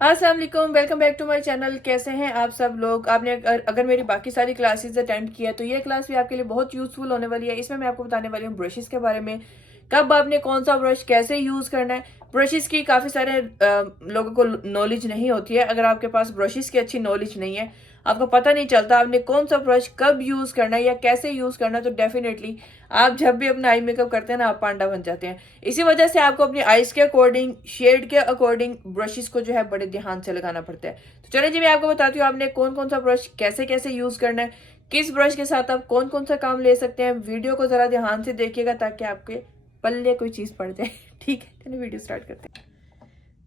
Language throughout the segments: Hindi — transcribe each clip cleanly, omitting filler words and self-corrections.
अस्सलाम वालेकुम, welcome back to my channel. कैसे हैं आप सब लोग? आपने अगर मेरी बाकी सारी क्लासेस अटेंड किया तो ये क्लास भी आपके लिए बहुत यूजफुल होने वाली है। इसमें मैं आपको बताने वाली हूँ ब्रशेस के बारे में, कब आपने कौन सा ब्रश कैसे यूज करना है। ब्रशेस की काफी सारे लोगों को नॉलेज नहीं होती है। अगर आपके पास ब्रशेस की अच्छी नॉलेज नहीं है, आपको पता नहीं चलता आपने कौन सा ब्रश कब यूज करना है या कैसे यूज करना है, तो डेफिनेटली आप जब भी अपना आई मेकअप करते हैं ना, आप पांडा बन जाते हैं। इसी वजह से आपको अपनी आईज के अकॉर्डिंग, शेड के अकॉर्डिंग ब्रशेस को जो है बड़े ध्यान से लगाना पड़ता है। तो चलिए जी, मैं आपको बताती हूँ आपने कौन कौन सा ब्रश कैसे कैसे यूज करना है, किस ब्रश के साथ आप कौन कौन सा काम ले सकते हैं। वीडियो को जरा ध्यान से देखिएगा ताकि आपके पल्ले कोई चीज पड़ जाए। ठीक है, चलिए वीडियो स्टार्ट करते हैं।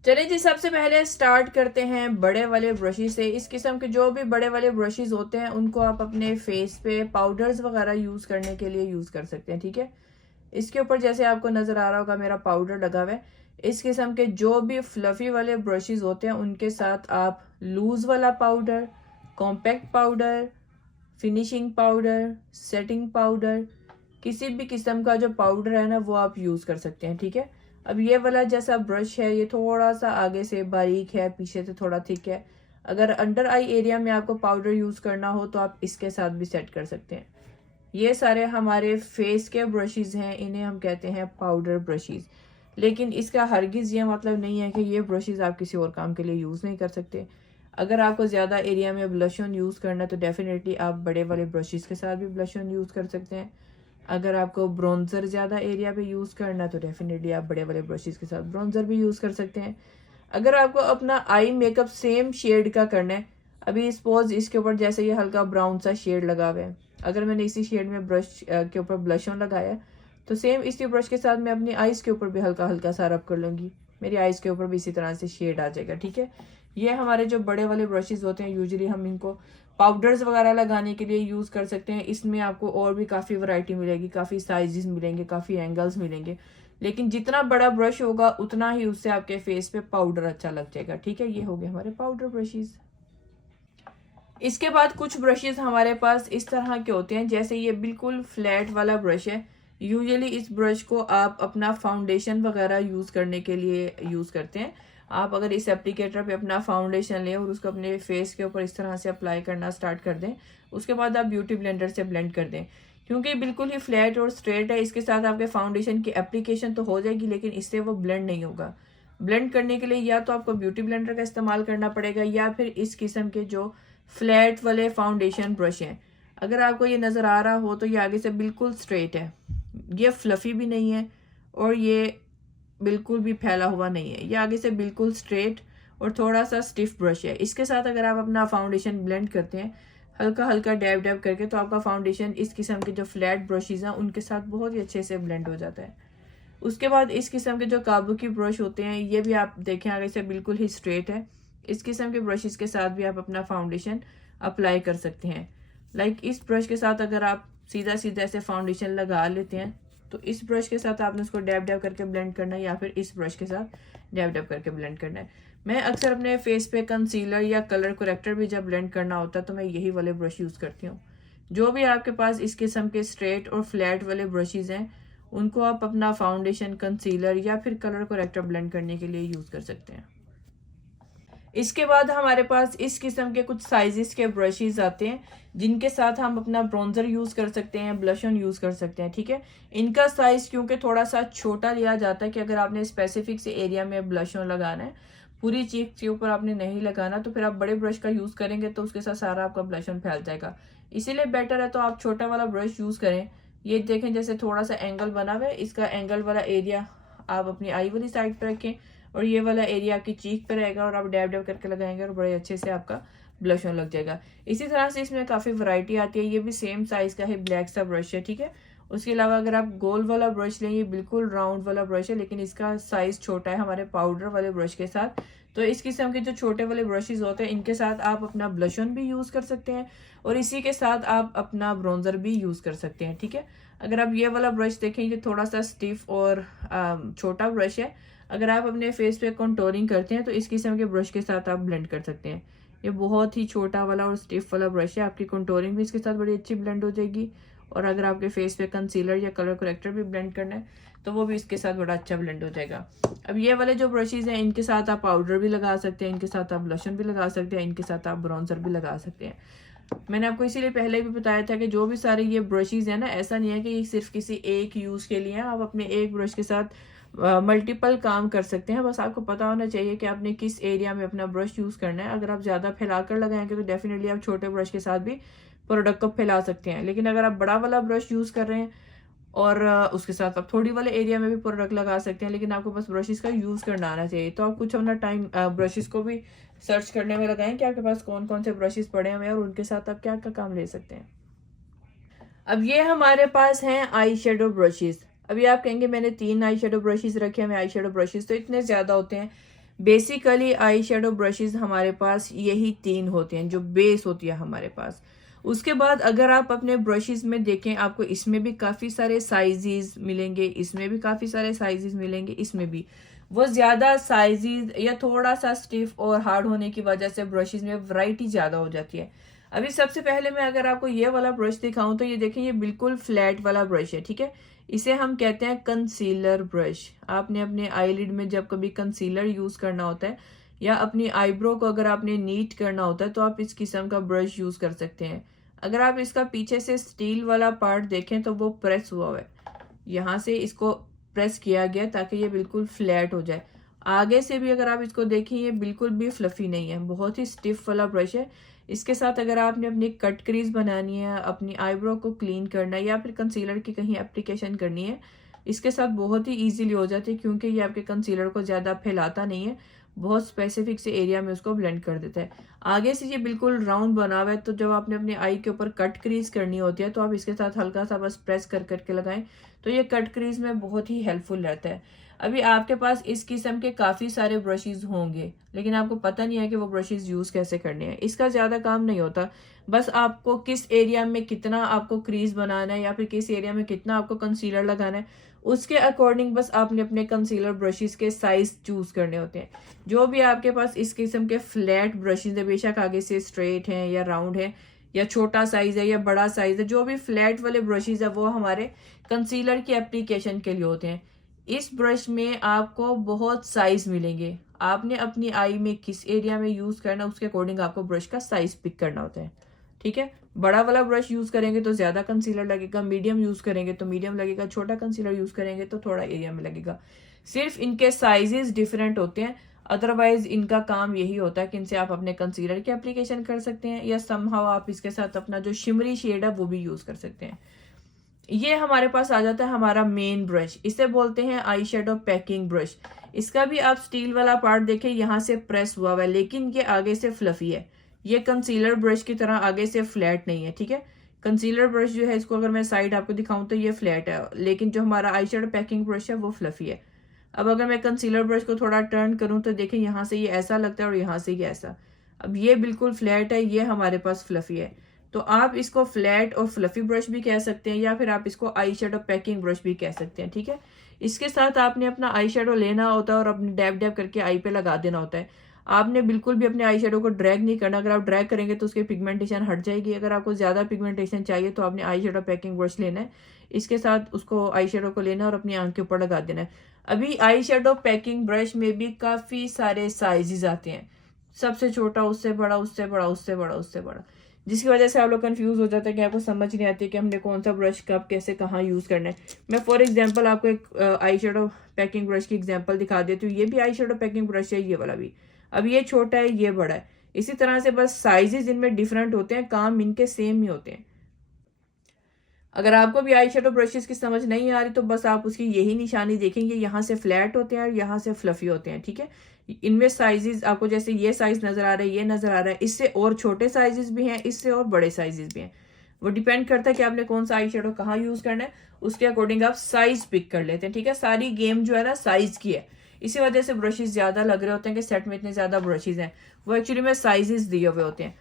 चलिए जी, सबसे पहले स्टार्ट करते हैं बड़े वाले ब्रशेस से। इस किस्म के जो भी बड़े वाले ब्रशेस होते हैं उनको आप अपने फेस पे पाउडर्स वगैरह यूज करने के लिए यूज कर सकते हैं। ठीक है, इसके ऊपर जैसे आपको नजर आ रहा होगा मेरा पाउडर लगा हुआ है। इस किस्म के जो भी फ्लफी वाले ब्रशेस होते हैं उनके साथ आप लूज वाला powder, compact powder, finishing powder, setting powder, किसी भी किस्म का जो पाउडर है ना वो आप यूज कर सकते हैं। ठीक है, अब ये वाला जैसा ब्रश है ये थोड़ा सा आगे से बारीक है, पीछे से थोड़ा थिक है। अगर अंडर आई एरिया में आपको पाउडर यूज करना हो तो आप इसके साथ भी सेट कर सकते हैं। ये सारे हमारे फेस के ब्रशेस हैं, इन्हें हम कहते हैं पाउडर ब्रशेस। लेकिन इसका हरगिज ये मतलब नहीं है कि ये ब्रशेस आप किसी और काम के लिए यूज नहीं कर सकते। अगर आपको ज़्यादा एरिया में ब्लश ऑन यूज़ करना है तो डेफिनेटली आप बड़े वाले ब्रशेस के साथ भी ब्लश ऑन यूज़ कर सकते हैं। अगर आपको ब्रॉन्जर ज़्यादा एरिया पे यूज़ करना है तो डेफिनेटली आप बड़े वाले ब्रशेस के साथ ब्रॉन्जर भी यूज़ कर सकते हैं। अगर आपको अपना आई मेकअप सेम शेड का करना है, अभी सपोज इसके ऊपर जैसे ये हल्का ब्राउन सा शेड लगा हुआ है, अगर मैंने इसी शेड में ब्रश के ऊपर ब्लश ऑन लगाया तो सेम इसी ब्रश के साथ मैं अपनी आईज के ऊपर भी हल्का हल्का सा रब कर लूँगी, मेरी आईज के ऊपर भी इसी तरह से शेड आ जाएगा। ठीक है, ये हमारे जो बड़े वाले ब्रशेस होते हैं यूजुअली हम इनको पाउडर्स वगैरह लगाने के लिए यूज़ कर सकते हैं। इसमें आपको और भी काफ़ी वैरायटी मिलेगी, काफ़ी साइजेस मिलेंगे, काफ़ी एंगल्स मिलेंगे। लेकिन जितना बड़ा ब्रश होगा उतना ही उससे आपके फेस पे पाउडर अच्छा लग जाएगा। ठीक है, ये हो गए हमारे पाउडर ब्रशेस। इसके बाद कुछ ब्रशेस हमारे पास इस तरह के होते हैं, जैसे ये बिल्कुल फ्लैट वाला ब्रश है। यूजुअली इस ब्रश को आप अपना फाउंडेशन वगैरह यूज़ करने के लिए यूज़ करते हैं। आप अगर इस एप्लीकेटर पे अपना फाउंडेशन लें और उसको अपने फेस के ऊपर इस तरह से अप्लाई करना स्टार्ट कर दें, उसके बाद आप ब्यूटी ब्लेंडर से ब्लेंड कर दें। क्योंकि बिल्कुल ही फ्लैट और स्ट्रेट है, इसके साथ आपके फाउंडेशन की एप्लीकेशन तो हो जाएगी लेकिन इससे वो ब्लेंड नहीं होगा। ब्लेंड करने के लिए या तो आपको ब्यूटी ब्लेंडर का इस्तेमाल करना पड़ेगा या फिर इस किस्म के जो फ्लैट वाले फाउंडेशन ब्रश हैं। अगर आपको ये नज़र आ रहा हो तो ये आगे से बिल्कुल स्ट्रेट है, ये फ्लफी भी नहीं है और ये बिल्कुल भी फैला हुआ नहीं है, ये आगे से बिल्कुल स्ट्रेट और थोड़ा सा स्टिफ ब्रश है। इसके साथ अगर आप अपना फाउंडेशन ब्लेंड करते हैं हल्का हल्का डैब डैब करके, तो आपका फाउंडेशन इस किस्म के जो फ्लैट ब्रशेज हैं उनके साथ बहुत ही अच्छे से ब्लेंड हो जाता है। उसके बाद इस किस्म के जो काबू की ब्रश होते हैं ये भी आप देखें आगे से बिल्कुल ही स्ट्रेट है। इस किस्म के ब्रशेस के साथ भी आप अपना फाउंडेशन अप्लाई कर सकते हैं। लाइक इस ब्रश के साथ अगर आप सीधा सीधा ऐसे फाउंडेशन लगा लेते हैं तो इस ब्रश के साथ आपने उसको डैब डैब करके ब्लेंड करना है या फिर इस ब्रश के साथ डैब डैब करके ब्लेंड करना है। मैं अक्सर अपने फेस पे कंसीलर या कलर करेक्टर भी जब ब्लेंड करना होता है तो मैं यही वाले ब्रश यूज़ करती हूँ। जो भी आपके पास इस किस्म के स्ट्रेट और फ्लैट वाले ब्रशेज हैं उनको आप अपना फाउंडेशन, कंसीलर या फिर कलर करेक्टर ब्लेंड करने के लिए यूज़ कर सकते हैं। इसके बाद हमारे पास इस किस्म के कुछ साइजेस के ब्रशेस आते हैं जिनके साथ हम अपना ब्रॉन्जर यूज़ कर सकते हैं, ब्लश ऑन यूज़ कर सकते हैं। ठीक है, इनका साइज क्योंकि थोड़ा सा छोटा लिया जाता है कि अगर आपने स्पेसिफिक से एरिया में ब्लश ऑन लगाना है, पूरी चीक के ऊपर आपने नहीं लगाना, तो फिर आप बड़े ब्रश का यूज़ करेंगे तो उसके साथ सारा आपका ब्लश ऑन फैल जाएगा। इसीलिए बेटर है तो आप छोटा वाला ब्रश यूज़ करें। ये देखें जैसे थोड़ा सा एंगल बना हुआ है, इसका एंगल वाला एरिया आप अपनी आई वाली साइड पर रखें और ये वाला एरिया आपकी चीक पे रहेगा और आप डैब डैब करके लगाएंगे और बड़े अच्छे से आपका ब्लश ऑन लग जाएगा। इसी तरह से इसमें काफ़ी वैरायटी आती है। ये भी सेम साइज का है, ब्लैक सा ब्रश है। ठीक है, उसके अलावा अगर आप गोल वाला ब्रश लें, ये बिल्कुल राउंड वाला ब्रश है लेकिन इसका साइज छोटा है हमारे पाउडर वाले ब्रश के साथ। तो इस किस्म के जो छोटे वाले ब्रशेज होते हैं इनके साथ आप अपना ब्लश ऑन भी यूज़ कर सकते हैं और इसी के साथ आप अपना ब्रॉन्जर भी यूज़ कर सकते हैं। ठीक है, अगर आप ये वाला ब्रश देखें ये थोड़ा सा स्टिफ और छोटा ब्रश है। अगर आप अपने फेस पे कंटूरिंग करते हैं तो इस किस्म के ब्रश के साथ आप ब्लेंड कर सकते हैं। ये बहुत ही छोटा वाला और स्टिफ वाला ब्रश है, आपकी कंटूरिंग भी इसके साथ बड़ी अच्छी ब्लेंड हो जाएगी। और अगर आपके फेस पे कंसीलर या कलर करेक्टर भी ब्लेंड करना है तो वो भी इसके साथ बड़ा अच्छा ब्लेंड हो जाएगा। अब ये वाले जो ब्रशेज हैं इनके साथ आप पाउडर भी लगा सकते हैं, इनके साथ आप ब्लशन भी लगा सकते हैं, इनके साथ आप ब्राउन्सर भी लगा सकते हैं। मैंने आपको इसीलिए पहले भी बताया था कि जो भी सारे ये ब्रशेज हैं ना, ऐसा नहीं है कि ये सिर्फ किसी एक यूज़ के लिए हैं। आप अपने एक ब्रश के साथ मल्टीपल काम कर सकते हैं। बस आपको पता होना चाहिए कि आपने किस एरिया में अपना ब्रश यूज़ करना है। अगर आप ज़्यादा फैलाकर लगाएंगे तो डेफिनेटली आप छोटे ब्रश के साथ भी प्रोडक्ट को फैला सकते हैं। लेकिन अगर आप बड़ा वाला ब्रश यूज़ कर रहे हैं और उसके साथ आप थोड़ी वाले एरिया में भी प्रोडक्ट लगा सकते हैं, लेकिन आपको बस ब्रशेस का यूज़ करना आना चाहिए। तो आप कुछ अपना टाइम ब्रशेस को भी सर्च करने में लगाएं कि आपके पास कौन कौन से ब्रशेस पड़े हुए हैं और उनके साथ आप क्या क्या काम ले सकते हैं। अब ये हमारे पास हैं आई शेडो ब्रशेस। अभी आप कहेंगे मैंने 3 आई शेडो ब्रशेस रखे हैं, आई शेडो ब्रशेस तो इतने ज़्यादा होते हैं। बेसिकली आई शेडो ब्रशेस हमारे पास यही 3 होते हैं जो बेस होती है हमारे पास। उसके बाद अगर आप अपने ब्रशेस में देखें, आपको इसमें भी काफ़ी सारे साइजेस मिलेंगे, इसमें भी काफ़ी सारे साइजेस मिलेंगे, इसमें भी। वो ज़्यादा साइजेस या थोड़ा सा स्टिफ और हार्ड होने की वजह से ब्रशेस में वैरायटी ज़्यादा हो जाती है। अभी सबसे पहले मैं अगर आपको ये वाला ब्रश दिखाऊं तो ये देखें, ये बिल्कुल फ्लैट वाला ब्रश है, ठीक है। इसे हम कहते हैं कंसीलर ब्रश। आपने अपने आईलिड में जब कभी कंसीलर यूज़ करना होता है या अपनी आईब्रो को अगर आपने नीट करना होता है तो आप इस किस्म का ब्रश यूज़ कर सकते हैं। अगर आप इसका पीछे से स्टील वाला पार्ट देखें तो वो प्रेस हुआ हुआ है, यहाँ से इसको प्रेस किया गया ताकि ये बिल्कुल फ्लैट हो जाए। आगे से भी अगर आप इसको देखें ये बिल्कुल भी फ्लफी नहीं है, बहुत ही स्टिफ वाला ब्रश है। इसके साथ अगर आपने अपनी कट क्रीज बनानी है, अपनी आईब्रो को क्लीन करना है या फिर कंसीलर की कहीं एप्लीकेशन करनी है, इसके साथ बहुत ही इजीली हो जाती है क्योंकि ये आपके कंसीलर को ज़्यादा फैलाता नहीं है, बहुत स्पेसिफिक से एरिया में उसको ब्लेंड कर देता है। आगे से ये बिल्कुल राउंड बना हुआ है, तो जब आपने अपने आई के ऊपर कट क्रीज करनी होती है तो आप इसके साथ हल्का सा बस प्रेस कर करके लगाएं तो ये कट क्रीज में बहुत ही हेल्पफुल रहता है। अभी आपके पास इस किस्म के काफ़ी सारे ब्रशेज होंगे लेकिन आपको पता नहीं है कि वो ब्रशेज यूज़ कैसे करने हैं। इसका ज़्यादा काम नहीं होता, बस आपको किस एरिया में कितना आपको क्रीज बनाना है या फिर किस एरिया में कितना आपको कंसीलर लगाना है, उसके अकॉर्डिंग बस आपने अपने कंसीलर ब्रशेस के साइज चूज करने होते हैं। जो भी आपके पास इस किस्म के फ्लैट ब्रशेस है, बेशक आगे से स्ट्रेट हैं या राउंड है या छोटा साइज है या बड़ा साइज है, जो भी फ्लैट वाले ब्रशेस है वो हमारे कंसीलर की एप्लीकेशन के लिए होते हैं। इस ब्रश में आपको बहुत साइज मिलेंगे, आपने अपनी आई में किस एरिया में यूज करना उसके अकॉर्डिंग आपको ब्रश का साइज पिक करना होता है, ठीक है। बड़ा वाला ब्रश यूज करेंगे तो ज्यादा कंसीलर लगेगा, मीडियम यूज करेंगे तो मीडियम लगेगा, छोटा कंसीलर यूज करेंगे तो थोड़ा एरिया में लगेगा। सिर्फ इनके साइजेस डिफरेंट होते हैं, अदरवाइज इनका काम यही होता है कि इनसे आप अपने कंसीलर की एप्लीकेशन कर सकते हैं या समहाउ आप इसके साथ अपना जो शिमरी शेड है वो भी यूज कर सकते हैं। ये हमारे पास आ जाता है हमारा मेन ब्रश, इसे बोलते हैं आई शेडो पैकिंग ब्रश। इसका भी आप स्टील वाला पार्ट देखें, यहाँ से प्रेस हुआ हुआ है लेकिन ये आगे से फ्लफी है, ये कंसीलर ब्रश की तरह आगे से फ्लैट नहीं है, ठीक है। कंसीलर ब्रश जो है इसको अगर मैं साइड आपको दिखाऊं तो ये फ्लैट है, लेकिन जो हमारा आई शेडो पैकिंग ब्रश है वो फ्लफी है। अब अगर मैं कंसीलर ब्रश को थोड़ा टर्न करूं तो देखें यहाँ से ये ऐसा लगता है और यहाँ से ये ऐसा। अब ये बिल्कुल फ्लैट है, ये हमारे पास फ्लफी है। तो आप इसको फ्लैट और फ्लफी ब्रश भी कह सकते हैं या फिर आप इसको आई शेडो पैकिंग ब्रश भी कह सकते हैं, ठीक है। इसके साथ आपने अपना आई शेडो लेना होता है और अपने डैब डैब करके आई पे लगा देना होता है। आपने बिल्कुल भी अपने आई शेडो को ड्रैग नहीं करना, अगर आप ड्रैग करेंगे तो उसकी पिगमेंटेशन हट जाएगी। अगर आपको ज़्यादा पिगमेंटेशन चाहिए तो आपने आई शेडो पैकिंग ब्रश लेना है, इसके साथ उसको आई शेडो को लेना और अपनी आंख के ऊपर लगा देना है। अभी आई शेडो पैकिंग ब्रश में भी काफ़ी सारे साइजेस आते हैं, सबसे छोटा, उससे बड़ा, उससे बड़ा, उससे बड़ा, उससे बड़ा, जिसकी वजह से आप लोग कंफ्यूज हो जाते हैं कि आपको समझ नहीं आती कि हमने कौन सा ब्रश कब कैसे कहाँ यूज़ करना है। मैं फॉर एग्जांपल आपको एक आई शेडो पैकिंग ब्रश की एग्जांपल दिखा देती हूँ। ये भी आई शेडो पैकिंग ब्रश है, ये वाला भी। अब ये छोटा है, ये बड़ा है, इसी तरह से बस साइजेस इनमें डिफरेंट होते हैं, काम इनके सेम ही होते हैं। अगर आपको भी आई शेडो ब्रशेस की समझ नहीं आ रही तो बस आप उसकी यही निशानी देखेंगे, यहाँ से फ्लैट होते हैं और यहाँ से फ्लफी होते हैं, ठीक है। इनमें साइजेस आपको जैसे ये साइज नजर आ रहा है, ये नजर आ रहा है, इससे और छोटे साइजेस भी हैं, इससे और बड़े साइजेस भी हैं। वो डिपेंड करता है कि आपने कौन सा आई शेडो कहाँ यूज करना है, उसके अकॉर्डिंग आप साइज पिक कर लेते हैं, ठीक है। सारी गेम जो है ना साइज की है, इसी वजह से ब्रशेस ज्यादा लग रहे होते हैं कि सेट में इतने ज्यादा ब्रशेस हैं, वो एक्चुअली में साइजेस दिए हुए होते हैं।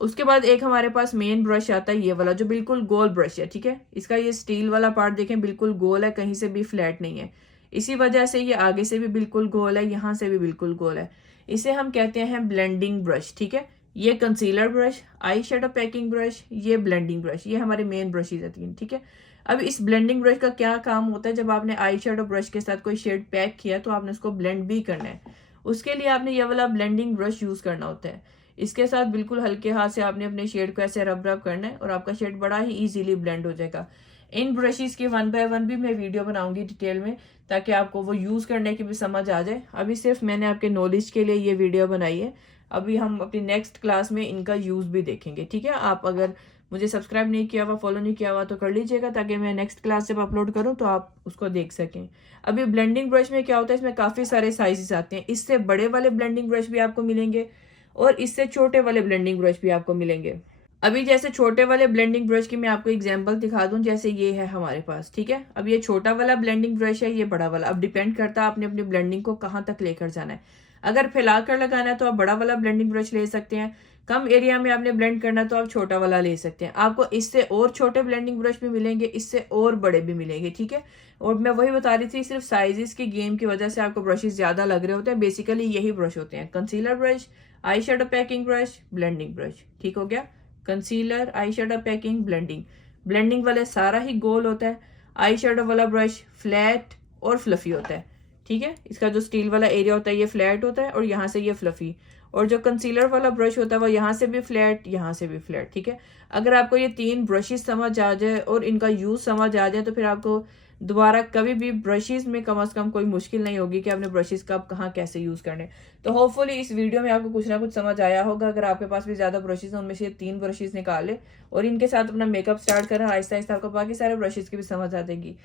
उसके बाद एक हमारे पास मेन ब्रश आता है, ये वाला जो बिल्कुल गोल ब्रश है, ठीक है। इसका ये स्टील वाला पार्ट देखें बिल्कुल गोल है, कहीं से भी फ्लैट नहीं है, इसी वजह से ये आगे से भी बिल्कुल गोल है, यहाँ से भी बिल्कुल गोल है। इसे हम कहते हैं ब्लेंडिंग ब्रश, ठीक है। ये concealer brush, eye shadow packing brush, ये ब्लेंडिंग ब्रश, ये हमारे मेन ब्रशेज है तीन, ठीक है। अब इस ब्लेंडिंग ब्रश का क्या काम होता है, जब आपने आई शेडो ब्रश के साथ कोई शेड पैक किया तो आपने उसको ब्लेंड भी करना है, उसके लिए आपने ये वाला ब्लेंडिंग ब्रश यूज करना होता है। इसके साथ बिल्कुल हल्के हाथ से आपने अपने शेड को ऐसे रब रब करना है और आपका शेड बड़ा ही इजीली ब्लेंड हो जाएगा। इन ब्रशेस की 1 बाय 1 भी मैं वीडियो बनाऊंगी डिटेल में, ताकि आपको वो यूज करने की भी समझ आ जाए। अभी सिर्फ मैंने आपके नॉलेज के लिए ये वीडियो बनाई है, अभी हम अपनी नेक्स्ट क्लास में इनका यूज भी देखेंगे। ठीक है, आप अगर मुझे सब्सक्राइब नहीं किया हुआ, फॉलो नहीं किया हुआ तो कर लीजिएगा, ताकि मैं नेक्स्ट क्लास जब अपलोड करूं तो आप उसको देख सकें। अभी ब्लेंडिंग ब्रश में क्या होता है, इसमें काफी सारे साइजेस आते हैं। इससे बड़े वाले ब्लेंडिंग ब्रश भी आपको मिलेंगे और इससे छोटे वाले ब्लेंडिंग ब्रश भी आपको मिलेंगे। अभी जैसे छोटे वाले ब्लेंडिंग ब्रश की मैं आपको एग्जांपल दिखा दूं, जैसे ये है हमारे पास। ठीक है, अब ये छोटा वाला ब्लेंडिंग ब्रश है, ये बड़ा वाला। अब डिपेंड करता है आपने अपनी ब्लेंडिंग को कहाँ तक लेकर जाना है। अगर फैला कर लगाना है तो आप बड़ा वाला ब्लेंडिंग ब्रश ले सकते हैं, कम एरिया में आपने ब्लेंड करना है तो आप छोटा वाला ले सकते हैं। आपको इससे और छोटे ब्लेंडिंग ब्रश भी मिलेंगे, इससे और बड़े भी मिलेंगे। ठीक है, और मैं वही बता रही थी, सिर्फ साइजेस की गेम की वजह से आपको ब्रशेस ज्यादा लग रहे होते हैं। बेसिकली यही ब्रश होते हैं, concealer brush, eye shadow packing brush, blending brush. ठीक हो गया, concealer, eye shadow packing, blending. Blending वाला सारा ही गोल होता है, आई शेडो वाला ब्रश फ्लैट और फ्लफी होता है। ठीक है, इसका जो स्टील वाला एरिया होता है ये फ्लैट होता है और यहाँ से ये फ्लफी। और जो कंसीलर वाला ब्रश होता है वो यहाँ से भी फ्लैट, यहाँ से भी फ्लैट। ठीक है, अगर आपको ये 3 ब्रशेस समझ आ जाए और इनका यूज समझ आ जाए तो फिर आपको दोबारा कभी भी ब्रशेस में कम से कम कोई मुश्किल नहीं होगी कि आपने ब्रशेस कब कहाँ कैसे यूज करने। तो होपफुली इस वीडियो में आपको कुछ ना कुछ समझ आया होगा। अगर आपके पास भी ज्यादा ब्रशेस हैं, उनमें से 3 ब्रशेस निकाले और इनके साथ अपना मेकअप स्टार्ट करें, आहिस्ता आहिस्ता आपको बाकी सारे ब्रशेस की भी समझ आ जाएगी।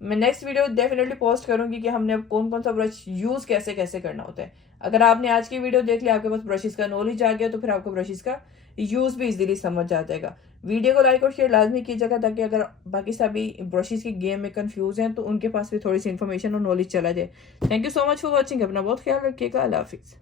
मैं नेक्स्ट वीडियो डेफिनेटली पोस्ट करूंगी कि हमने कौन कौन सा ब्रश यूज कैसे कैसे करना होता है। अगर आपने आज की वीडियो देख लिया, आपके पास ब्रशेस का नॉलेज आ गया, तो फिर आपको ब्रशेस का यूज भी इजीली समझ आ जाएगा। वीडियो को लाइक और शेयर लाजमी कीजिएगा, ताकि अगर बाकी सभी ब्रशेस की गेम में कंफ्यूज हैं तो उनके पास भी थोड़ी सी इन्फॉर्मेशन और नॉलेज चला जाए। Thank you so much for watching. अपना बहुत ख्याल रखिएगा। अल्लाह हाफिज़।